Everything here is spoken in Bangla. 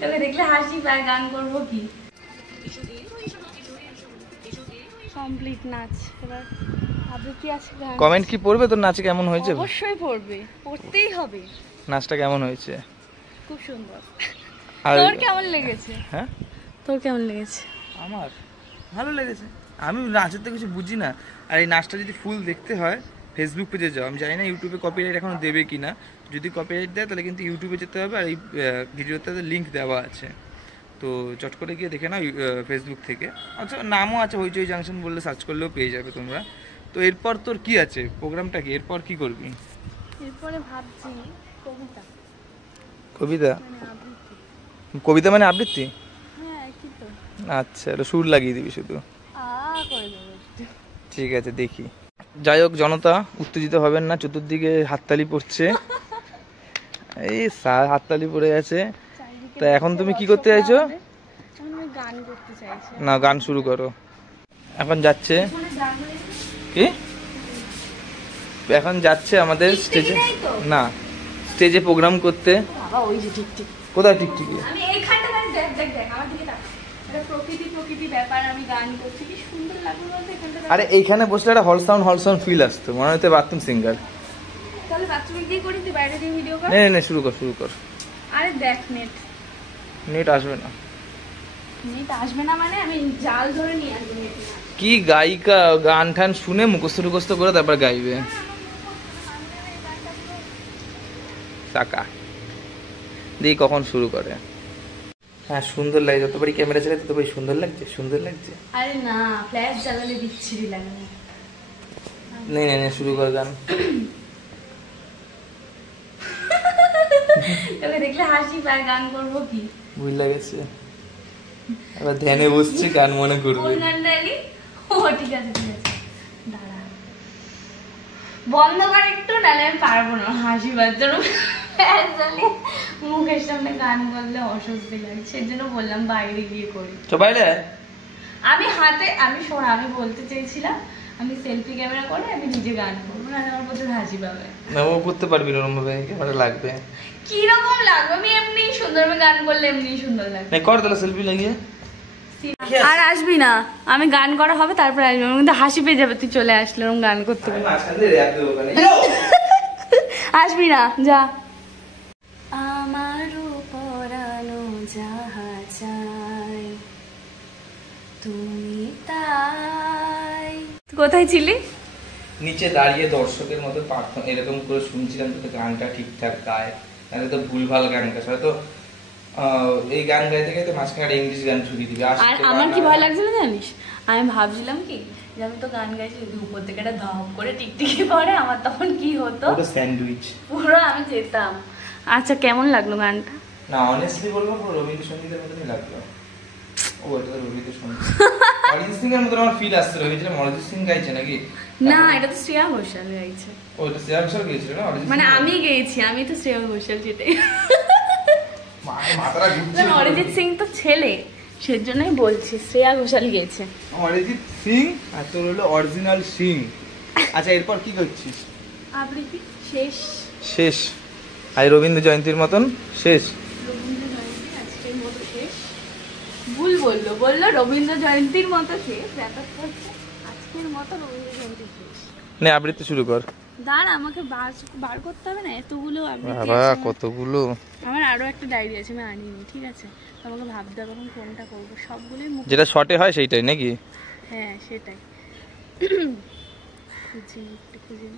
তবে দেখলে হাসি পায়, গান করবো কি। কমপ্লিট নাচ। এবার আবৃত্তি আছে, কমেন্ট কি পড়বে তোর নাচে কেমন হয়েছে? অবশ্যই পড়বে, পড়তেই হবে। নাচটা কেমন হয়েছে? খুব সুন্দর। আর তোর কেমন লেগেছে? হ্যাঁ, তোর কেমন লেগেছে? আমার ভালো লেগেছে। আমি নাচের তো কিছু বুঝি না, আর এই নাচটা যদি ফুল দেখতে হয় ফেসবুক পেজে যাও। আমি জানি না ইউটিউবে কপিরাইট এখনো দেবে কি না। যদি কপিরাইট দেয় তাহলে কিন্তু ইউটিউবে যেতে হবে, আর এই ভিডিওতে লিঙ্ক দেওয়া আছে, তো চট করে গিয়ে দেখে নাও ফেসবুক থেকে। আচ্ছা, নামও আছে হইচই জাংশন বললে সার্চ করলেও পেয়ে যাবে তোমরা। তো এরপর তোর কি আছে প্রোগ্রামটা, কি এরপর কি করবি? এরপরে ভাবছি কবিতা। কবিতা? মানে আবৃত্তি। কবিতা মানে আবৃত্তি? হ্যাঁ, কি তো। আচ্ছা, এটা সুর লাগিয়ে দিবি শুধু? করে দেবো একটু। ঠিক আছে, দেখি। যাই হোক জনতা, উত্তেজিত হবেন না, চতুর্দিকে হাততালি পড়ছে। এই হাততালি পড়ে গেছে। তা এখন তুমি কি করতে চাইছো? আমি গান করতে চাইছি। না, গান শুরু করো। এখন যাচ্ছে কি, এখন যাচ্ছে আমাদের স্টেজে, না স্টেজে প্রোগ্রাম করতে। বাবা ওই যে ঠিক ঠিক। কোথায় টিকটিকি? আমি এইখানটা দেখ দেখ দেখ আমার দিকে তাকা। এটা প্রকৃতি প্রকৃতি ব্যাপার, আমি গান করছি, কি সুন্দর লাগলো বলতে এখানটা। আরে এইখানে বসলে একটা হল সাউন্ড ফিল আসতো, মনে হতো বাথরুম সিঙ্গার। তাহলে বাথরুমে গিয়ে করি, তুই বাইরে দিয়ে ভিডিও কর। নে শুরু কর। আরে দেখ নেট আসবে না। নেট আসবে না মানে আমি জাল ধরে নিয়ে আসবো নেট। কি গায়িকা, গান ঠান শুনে মুখস্থ করে তারপর গাইবে। টাকা দিয়ে কখন শুরু করে? হ্যাঁ, সুন্দর লাগে, যতবারই ক্যামেরা চালাতে ততবারই সুন্দর লাগছে। আরে না, ফ্ল্যাশ জ্বালালে বিচ্ছিরি লাগে। নে শুরু কর গান। তবে দেখলে হাসি পায়, গান করবো কি। ভুল লাগেছে, আবার ধ্যানে বসছে, গান মনে করবে। কোন গানটা এলি? ও ঠিক আছে দাঁড়া, বন্ধ কর একটু, নাহলে আমি পারবো না হাসি পাওয়ার জন্য। মুখের সামনে গান বললে অস্বস্তি লাগে, সেই জন্য বললাম বাইরে গিয়ে করি। বাইরে আমি শোনা, আমি বলতে চেয়েছিলাম আমি সেলফি ক্যামেরা করে আমি নিজে গান করবো, না আমার প্রচুর হাসি পাবে। না, ও করতে পারবি না, ওরকম ভাবে ক্যামেরা লাগবে। কিরকম লাগবে? আমি এমনি সুন্দর গান করলে এমনি সুন্দর লাগবে। কর তাহলে সেলফি লাগিয়ে। আর আসবি না, আমি গান করা হবে তারপরে আসবি, আমার কিন্তু হাসি পেয়ে যাবে তুই চলে আসলে ওরকম গান করতে। আসবি না, যা। আমারও পরানো যাহা চাই তুমি তাই। কোথায় ছিলি? নিচে দাঁড়িয়ে দর্শকের মতো প্রার্থনা এরকম করে শুনছিলাম যাতে গানটা ঠিকঠাক গায়, নাহলে তো ভুলভাল গান গাছ। হয়তো এই গান গাইতে গাইতে মাঝখানে ইংলিশ গান ছুড়িয়ে দিবে। আর আমার কি ভয় লাগছিল জানিস? আমি ভাবছিলাম কি যে আমি তো গান গাইছি, যদি উপর থেকে একটা ধপ করে টিকটিকি পড়ে আমার তখন কি হতো। পুরো স্যান্ডউইচ, পুরো আমি যেতাম। আচ্ছা, কেমন লাগলো গানটা? না অনেস্টলি বলবো পুরো রবীন্দ্রসঙ্গীতের মতনই লাগলো। ও এটা তো রবীন্দ্রসঙ্গীত। অরিজিৎ সিং এর মতো আমার ফিল আসছে। রবীন্দ্র অরিজিৎ সিং গাইছে নাকি? না, এটা তো শ্রেয়া ঘোষাল গাইছে। ও, এটা শ্রেয়া ঘোষাল গেছিল না? মানে আমি গেয়েছি, আমি তো শ্রেয়া ঘোষাল, যেটাই। মাথাটা ঘুরছে। অরিজিৎ সিং তো ছেলে, সেজন্যই বলছি শ্রেয়া ঘোষাল গেয়েছে। অরিজিৎ সিং আর তোর হলো অরিজিনাল সিং। আচ্ছা, এরপর কি করছিস? আবৃত্তি শেষ। আর রবীন্দ্র জয়ন্তীর মতন শেষ। রবীন্দ্র জয়ন্তী আজকের মতো শেষ। ভুল বললো রবীন্দ্র জয়ন্তীর মতো শেষ। আজকের মতো রবীন্দ্র জয়ন্তী শেষ। নে আবৃত্তি শুরু কর। দাঁড়া, আমাকে বার করতে হবে না, এতগুলো আবৃত্তি বাবা আছে। কতগুলো! আমার আরো একটা ডায়েরি আছে, আমি আনিনি, ঠিক আছে? আমাকে ভাবতে হবে এখন কোনটা করবো, সবগুলোই মুখ। যেটা শর্টে হয় সেইটাই নাকি? হ্যাঁ, সেটাই। খুঁজি একটু খুঁজি।